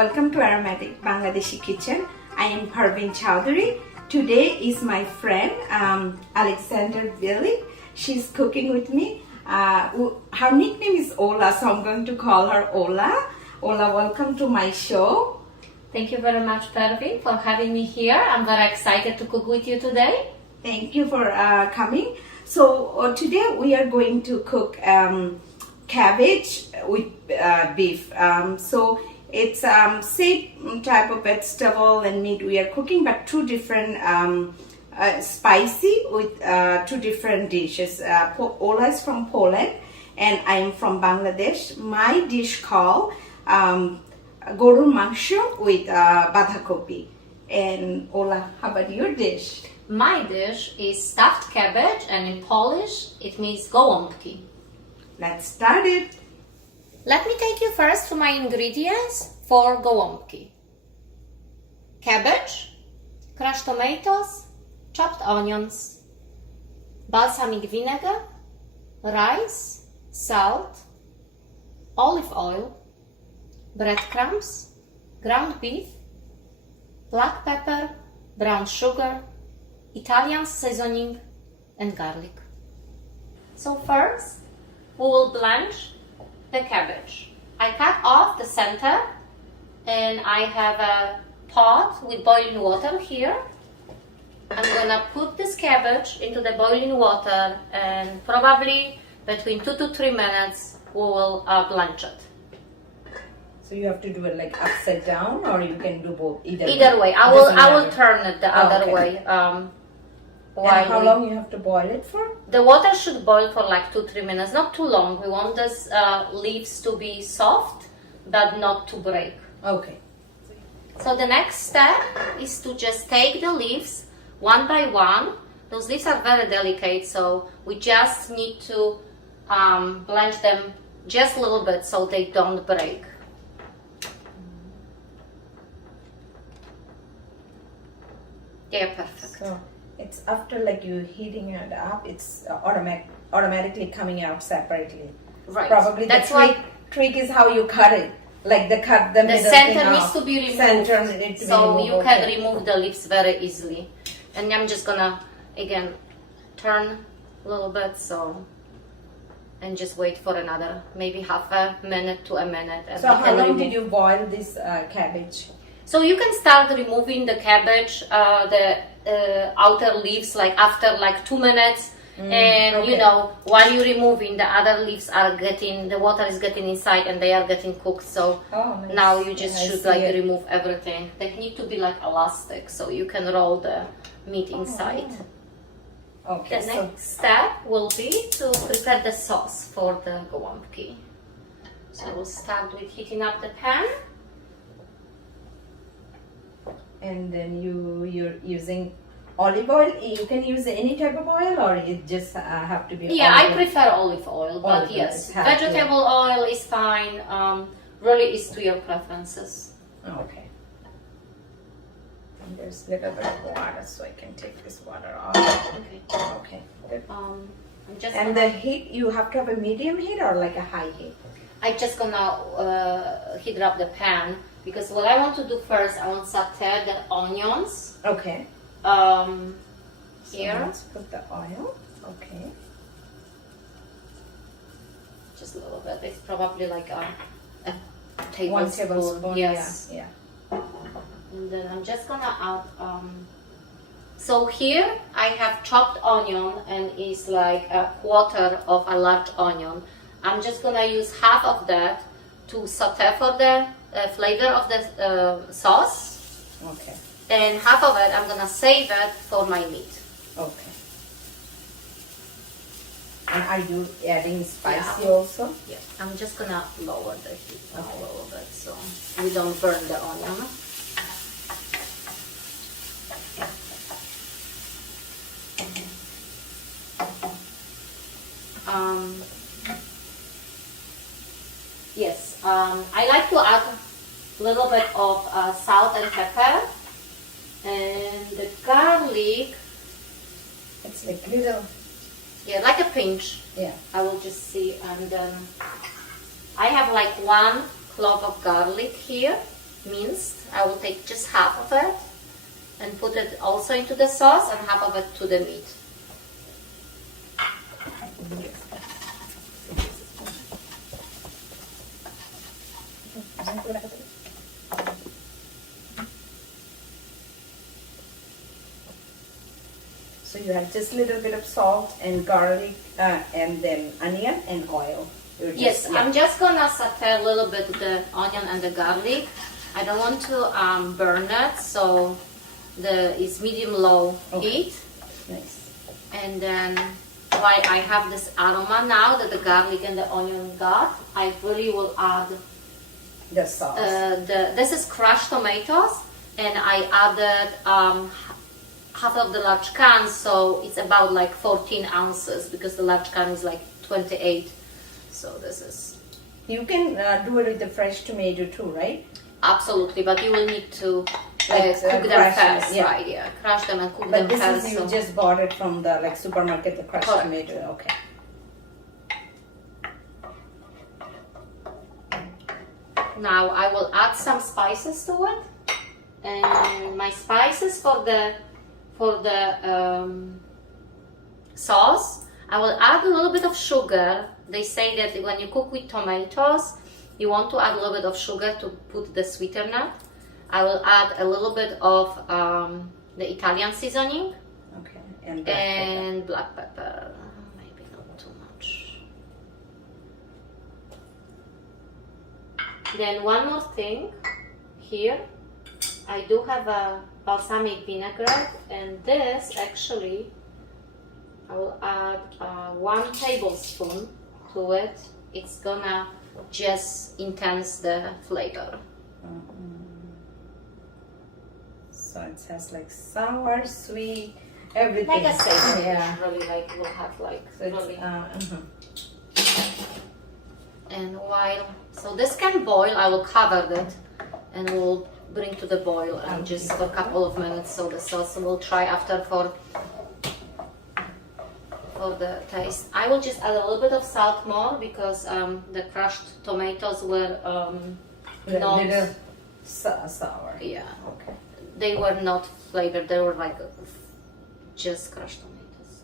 Welcome to Aromatic Bangladeshi kitchen. I am Parveen Chowdhury. Today is my friend Alexander Billy. She's cooking with me. Her nickname is Ola, so I'm going to call her Ola. Ola, welcome to my show. Thank you very much, Parveen, for having me here. I'm very excited to cook with you today. Thank you for coming. So today we are going to cook cabbage with beef. So it's same type of vegetable and meat we are cooking, but two different spicy with two different dishes. Ola is from Poland and I am from Bangladesh. My dish called Goru Mangsho with Bandhakopi. And Ola, how about your dish? My dish is stuffed cabbage, and in Polish it means Golumpki. Let's start it. Let me take you first to my ingredients for Golumpki. Cabbage, crushed tomatoes, chopped onions, balsamic vinegar, rice, salt, olive oil, breadcrumbs, ground beef, black pepper, brown sugar, Italian seasoning, and garlic. So first, we will blanch the cabbage. I cut off the center and I have a pot with boiling water here. I'm gonna put this cabbage into the boiling water and probably between 2 to 3 minutes we will blanch it. So you have to do it like upside down, or you can do both either way. I will turn it the other way. And how long you have to boil it for? The water should boil for like 2-3 minutes, not too long. We want these leaves to be soft, but not to break. Okay. So the next step is to just take the leaves one by one. Those leaves are very delicate, so we just need to blanch them just a little bit so they don't break. They're perfect. So it's after like you heating it up, it's automatically coming out separately. Right. Probably that's the trick is how you cut it. Like the center needs to be removed. So you can remove the leaves very easily. And I'm just gonna again turn a little bit and just wait for another maybe half a minute to a minute. And so how long did you boil this cabbage? So you can start removing the cabbage, the outer leaves like after like 2 minutes. And okay. you know, while you're removing, the other leaves are the water is getting inside and they are getting cooked. So nice. Now you just should like remove everything. They need to be like elastic so you can roll the meat inside. Okay. The next step will be to prepare the sauce for the Golumpki. So we'll start with heating up the pan. And then you're using olive oil. You can use any type of oil, or it just have to be. Yeah, olive I prefer olive oil, but oil. yes, vegetable oil is fine. Really, is to your preferences. Okay. And there's a little bit of water, so I can take this water off. Okay. Okay. Good. And the heat, you have to have a medium heat or like a high heat. I'm just gonna heat up the pan. Because what I want to do first, I want to saute the onions. Okay. Here. So let's put the oil. Okay. Just a little bit. It's probably like a tablespoon. 1 tablespoon. Yes. Yeah. And then I'm just gonna add. So here I have chopped onion, and it's like a quarter of a large onion. I'm just gonna use half of that to saute for the flavor of the sauce. Okay. And half of it I'm gonna save it for my meat. Okay. And are you adding spicy Yeah. also? Yeah. I'm just gonna lower the heat a little bit so we don't burn the onion. Yes, I like to add a little bit of salt and pepper, and the garlic. It's like little. Yeah, like a pinch. Yeah. I will just see, and then I have like 1 clove of garlic here. minced. I will take just half of it and put it also into the sauce and half of it to the meat. So you have just a little bit of salt and garlic and then onion and oil. Yes, I'm just gonna saute a little bit the onion and the garlic. I don't want to burn it, so it's medium-low heat. Nice. And then while I have this aroma now that the garlic and the onion got, I really will add the sauce. This is crushed tomatoes, and I added half of the large can, so it's about like 14 ounces because the large can is like 28. So this is. You can do it with the fresh tomato too, right? Absolutely, but you will need to cook them first, right? Yeah, crush them and cook them first. But this is you just bought it from the supermarket, the crushed tomato. Okay. Now I will add some spices to it, and my spices for the sauce, I will add a little bit of sugar. They say that when you cook with tomatoes, you want to add a little bit of sugar to put the sweetener. I will add a little bit of the Italian seasoning. Okay. And black pepper. Maybe not too much. Then one more thing. Here, I do have a balsamic vinegar, and this actually, I will add 1 tablespoon to it. It's gonna just enhance the flavor. So it has like sour, sweet, everything. Like a savory, yeah. Really like will have like So really. And so this can boil, I will cover it, and we'll bring to the boil and just for a couple of minutes, so the sauce will try after for the taste. I will just add a little bit of salt more because the crushed tomatoes were not little sour. Yeah. Okay. They were not flavored. They were like just crushed tomatoes.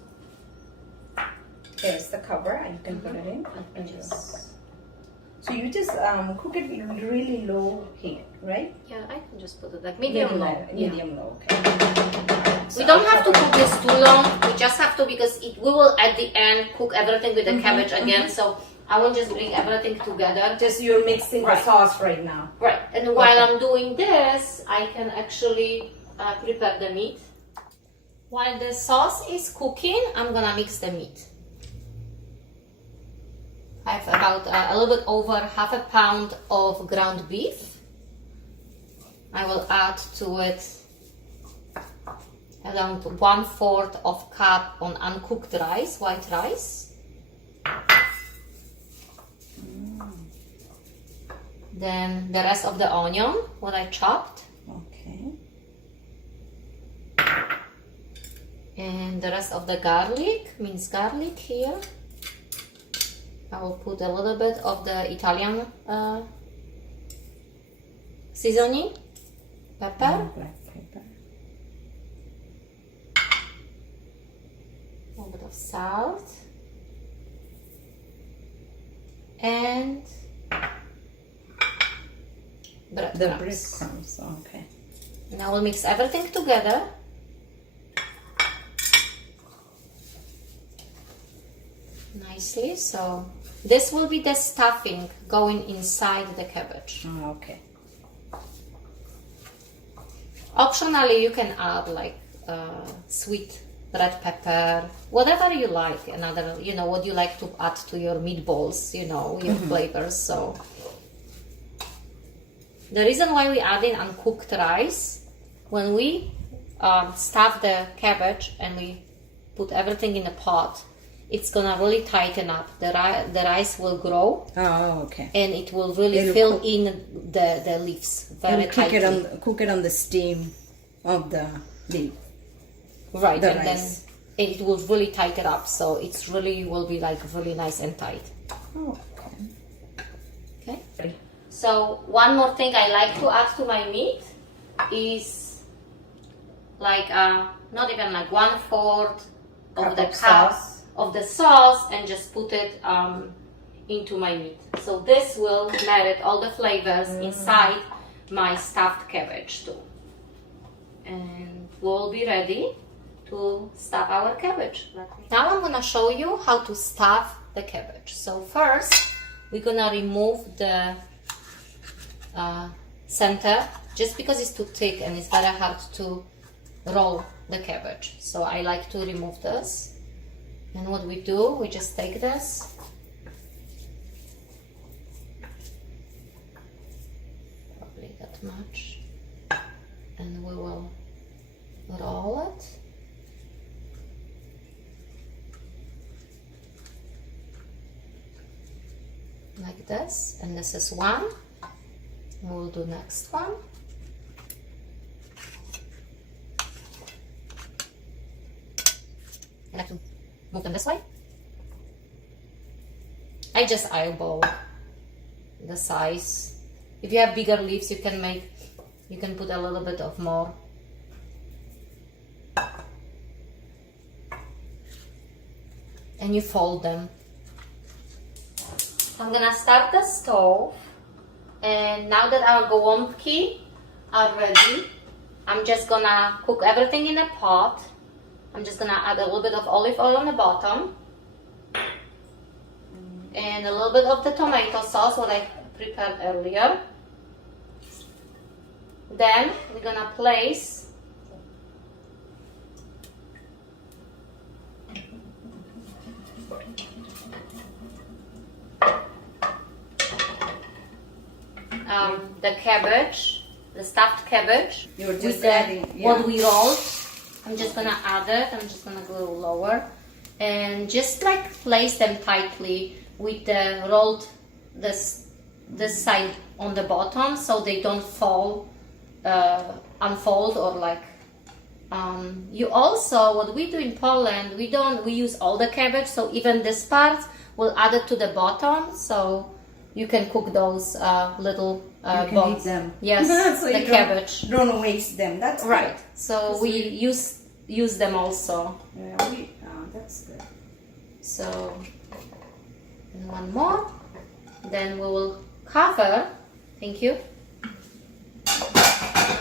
Here's the cover. You can put it in. So you just cook it really low heat, right? Yeah, I can just put it like medium low. Medium low. Okay. We don't have to cook this too long. We just have to, because we will at the end cook everything with the cabbage again. So I will just bring everything together. Just you're mixing the sauce right now. Right. And while I'm doing this, I can actually prepare the meat. While the sauce is cooking, I'm gonna mix the meat. I have about a little bit over half a pound of ground beef. I will add to it around 1/4 of cup on uncooked rice, white rice. Then the rest of the onion, what I chopped. Okay. And the rest of the garlic, minced garlic here. I will put a little bit of the Italian seasoning, pepper. Black pepper. A little bit of salt. And breadcrumbs. The breadcrumbs, okay. And I will mix everything together. Nicely. So this will be the stuffing going inside the cabbage. Oh, okay. Optionally, you can add like sweet red pepper, whatever you like. Another, what you like to add to your meatballs, your flavors. So the reason why we add in uncooked rice, when we stuff the cabbage and we put everything in a pot, it's gonna really tighten up. The rice will grow. Oh, okay. And it will really fill in the leaves very tightly. Cook it on the steam of the leaf. Right, the and rice. Then it will really tighten up, so it's really will be like really nice and tight. Oh, okay. Okay. So one more thing I like to add to my meat is like not even like 1/4 of the cup of the sauce, and just put it into my meat. So this will marinate all the flavors inside my stuffed cabbage too. And we'll be ready to stuff our cabbage. Now I'm gonna show you how to stuff the cabbage. So first we're gonna remove the center, just because it's too thick and it's very hard to roll the cabbage. So I like to remove this. And what we do, we just take this, probably that much, and we will roll it. Like this, and this is one. We'll do next one. I like to move them this way. I just eyeball the size. If you have bigger leaves, you can put a little bit of more. And you fold them. I'm gonna start the stove, and now that our golumpki are ready, I'm just gonna cook everything in a pot. I'm just gonna add a little bit of olive oil on the bottom, and a little bit of the tomato sauce, what I prepared earlier. Then we're gonna place the cabbage, the stuffed cabbage. You're just adding what we rolled. I'm just gonna add it. I'm just gonna go lower, and just like place them tightly with the rolled this side on the bottom, so they don't fall, unfold, or like. You also, what we do in Poland, we use all the cabbage, so even this part we'll add it to the bottom, so you can cook those little you can balls. eat them. Yes, so the cabbage. Don't waste them. That's right. Good. So we use them also. Yeah, that's good. So, and one more. Then we will cover. Thank you.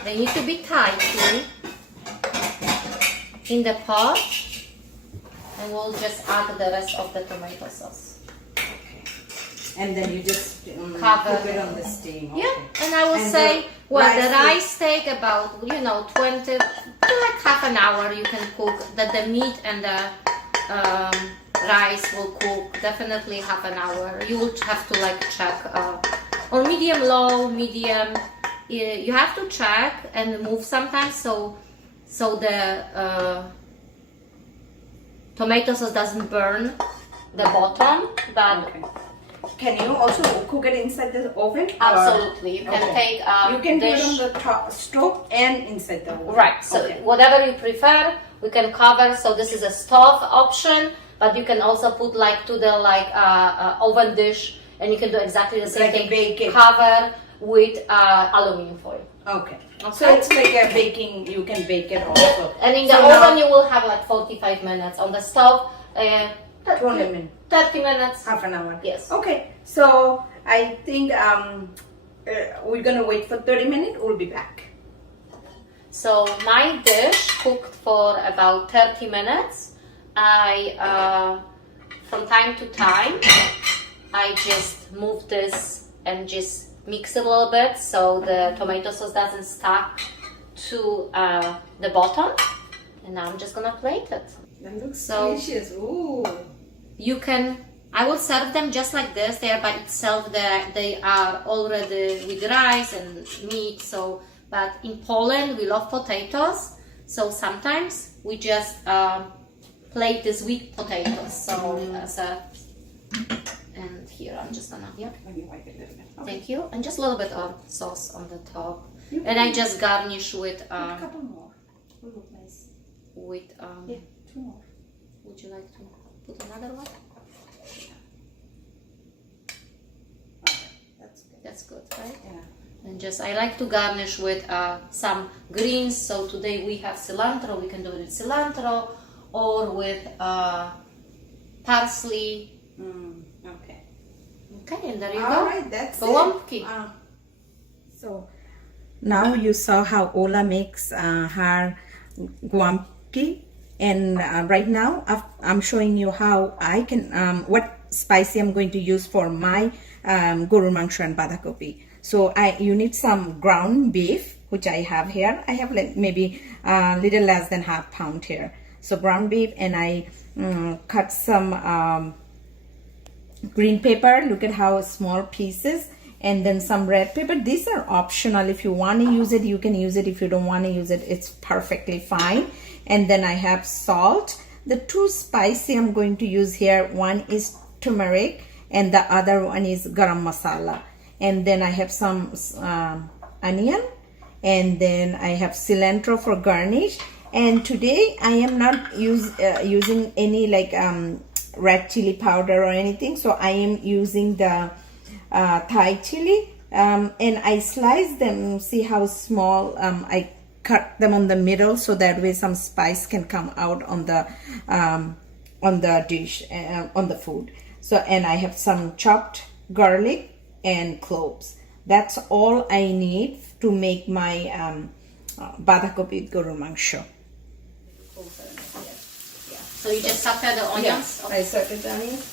They need to be tightly in the pot, and we'll just add the rest of the tomato sauce. And then you just cover cook it on the steam. Okay. Yeah, and I will say, well, the rice take about 20 like half an hour. You can cook that. The meat and the rice will cook definitely half an hour. You will have to like check or medium low, medium. You have to check and move sometimes so the tomato sauce doesn't burn the bottom, but. Okay. Can you also cook it inside the oven? Absolutely, you can take you can dish. put it on the top stove and inside the oven. Right, so whatever you prefer, we can cover. So this is a stove option, but you can also put like to the oven dish, and you can do exactly the same thing. Bake it. Cover with aluminum foil. Okay. So it's like a baking. You can bake it also. And in the oven, you will have like 45 minutes. On the stove, 20 minutes. 30 minutes. Half an hour. Yes. Okay. So I think we're gonna wait for 30 minutes. We'll be back. So my dish cooked for about 30 minutes. I from time to time I just move this and just mix it a little bit so the tomato sauce doesn't stuck to the bottom. And now I'm just gonna plate it. That looks delicious. Ooh. You can, I will serve them just like this. They are by itself. They are already with rice and meat. So, but in Poland we love potatoes. So sometimes we just plate this with potatoes. So as a, and here I'm just gonna Let me wipe it a little bit. Okay. Thank you, and just a little bit of sauce on the top. And I just garnish with a couple more. Will look nice. With 2 more. Would you like to put another one? Okay, that's good. That's good. right? Yeah. And just, I like to garnish with some greens. So today we have cilantro. We can do it with cilantro or with parsley. Okay. Okay, and there you All go. right, that's Golumpki. it. So now you saw how Ola makes her Golumpki, and right now I'm showing you how I can what spicy I'm going to use for my Goru Mangsho and Bandhakopi. So you need some ground beef, which I have here. I have like maybe a little less than half pound here. So ground beef, and I cut some green pepper. Look at how small pieces, and then some red pepper. These are optional. If you want to use it, you can use it. If you don't want to use it, it's perfectly fine. And then I have salt. The two spicy I'm going to use here, one is turmeric and the other one is garam masala. And then I have some onion, and then I have cilantro for garnish. And today I am not using any like red chili powder or anything, so I am using the Thai chili, and I slice them. See how small? I cut them on the middle, so that way some spice can come out on the dish, on the food. So, and I have some chopped garlic and cloves. That's all I need to make my Bandhakopi Goru Mangsho. So you just sauteed the onions? Yeah, I sauteed the onions,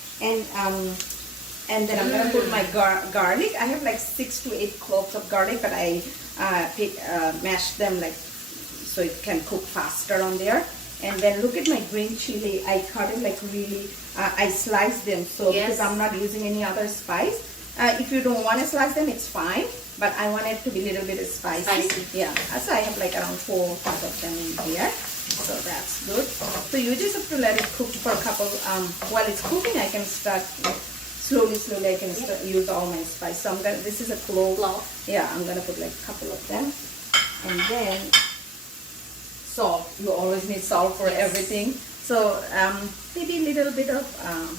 and then I'm gonna put my garlic. I have like 6 to 8 cloves of garlic, but I mash them like so it can cook faster on there. And then look at my green chili. I cut it like really. I slice them because I'm not using any other spice. If you don't want to slice them, it's fine. But I want it to be a little bit spicy. Yeah. So I have like around 4 or 5 of them in here. So that's good. So you just have to let it cook for a couple. While it's cooking, I can start slowly. I can use all my spice. So this is a clove. Yeah, I'm gonna put like a couple of them, and then salt. You always need salt for everything. So maybe a little bit of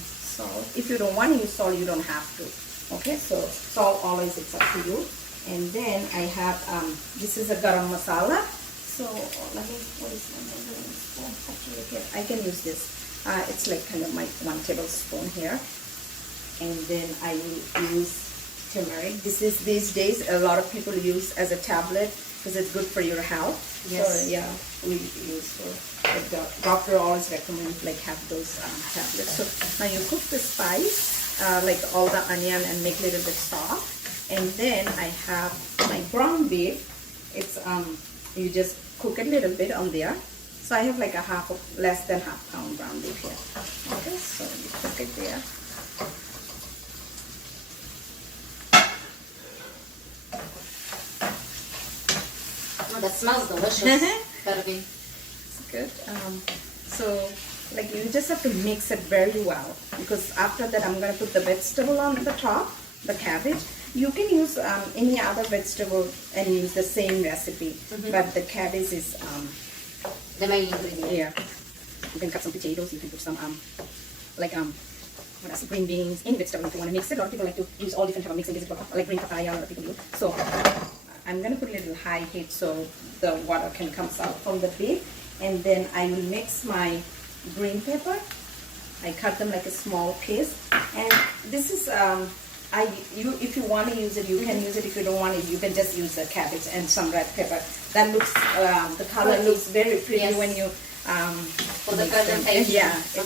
salt. If you don't want to use salt, you don't have to. Okay, so salt always, it's up to you. And then I have this is a garam masala. So let me, what is my spoon? I can use this. It's like kind of my 1 tablespoon here. And then I will use turmeric. This is these days a lot of people use as a tablet because it's good for your health. Yes. So yeah, we use for the doctor always recommend like have those tablets. So now you cook the spice, like all the onion, and make a little bit soft. And then I have my ground beef. It's you just cook a little bit on there. So I have like less than half pound ground beef here. Okay, so you cook it there. Oh, that smells delicious. It's good. So like you just have to mix it very well, because after that I'm gonna put the vegetable on the top, the cabbage. You can use any other vegetable and use the same recipe, but the cabbage is the main ingredient. Yeah. You can cut some potatoes. You can put some what else? Green beans, any vegetable if you want to mix it. A lot of people like to use all different type of mixing vegetables, like green papaya. A lot of people do. So I'm gonna put a little high heat so the water can come out from the beef, and then I will mix my green pepper. I cut them like a small piece, and this is if you want to use it, you can use it. If you don't want it, you can just use the cabbage and some red pepper. That looks the color looks very pretty when you for the presentation. Yeah, so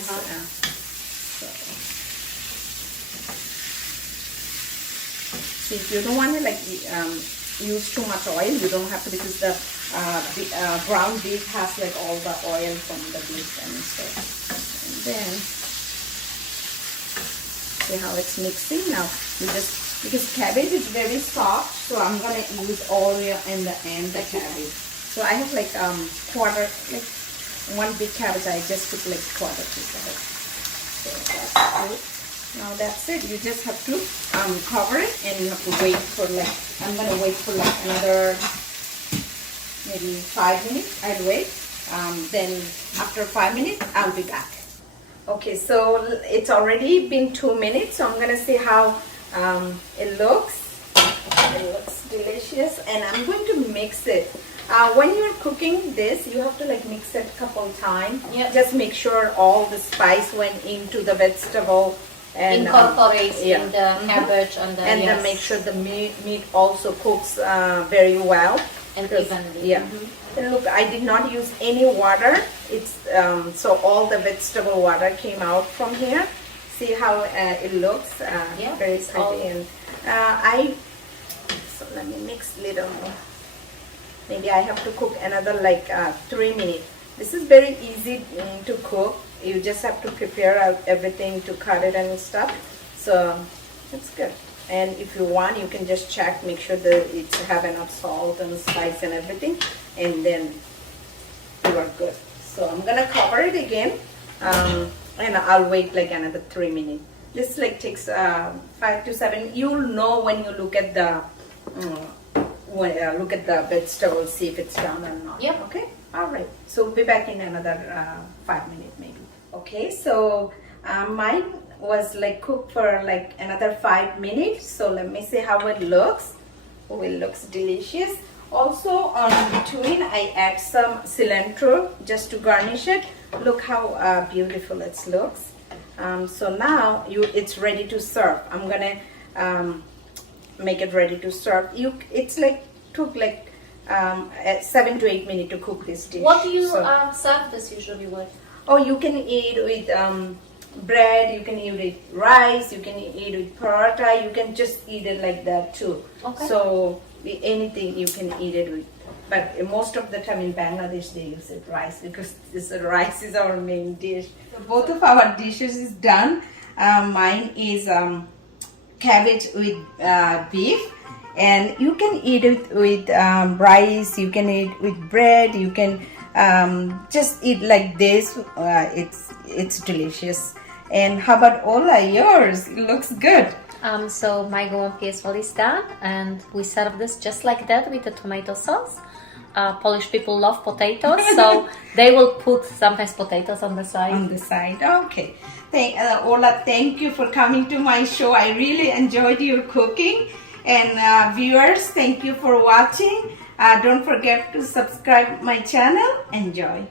if you don't want to like use too much oil, you don't have to, because the ground beef has like all the oil from the beef and stuff. And then see how it's mixing. Now you just, because cabbage is very soft, so I'm gonna use oil in the end the cabbage. So I have like quarter, like 1 big cabbage. I just put like quarter piece of it. So that's good. Now that's it. You just have to cover it, and you have to wait for like, I'm gonna wait for like another maybe 5 minutes. I'll wait. Then after 5 minutes, I'll be back. Okay, so it's already been 2 minutes, so I'm gonna see how it looks. It delicious, and I'm going to mix it. When you're cooking this, you have to like mix it a couple times. Yeah. Just make sure all the spice went into the vegetable and Incorporates in the cabbage and the then make sure the meat also cooks very well and evenly. Yeah. And look, I did not use any water. It's so all the vegetable water came out from here. See how it looks? Very pretty. And so let me mix a little more. Maybe I have to cook another like 3 minutes. This is very easy to cook. You just have to prepare everything to cut it and stuff. So it's good. And if you want, you can just check, make sure that it's have enough salt and spice and everything, and then you are good. So I'm gonna cover it again, and I'll wait like another 3 minutes. This like takes 5 to 7. You'll know when you look at the vegetables, see if it's done or not. Yep. Okay. All right. So we'll be back in another 5 minutes maybe. Okay. So mine was like cooked for like another 5 minutes. So let me see how it looks. Oh, it looks delicious. Also on between I add some cilantro just to garnish it. Look how beautiful it looks. So now it's ready to serve. I'm gonna make it ready to serve. It's like took like 7 to 8 minutes to cook this dish. What do you serve this usually with? Oh, you can eat with bread, you can eat with rice, you can eat with paratha, you can just eat it like that too. Okay. So anything you can eat it with. But most of the time in Bangladesh they use it rice, because rice is our main dish. So both of our dishes is done. Mine is cabbage with beef, and you can eat it with rice, you can eat with bread, you can just eat like this. It's delicious. And how about Ola, yours? It looks good. So my golumpki as well is done, and we serve this just like that with the tomato sauce. Polish people love potatoes, so they will put sometimes potatoes on the side. On the side, okay. Ola, thank you for coming to my show. I really enjoyed your cooking. And viewers, thank you for watching. Don't forget to subscribe my channel. Enjoy.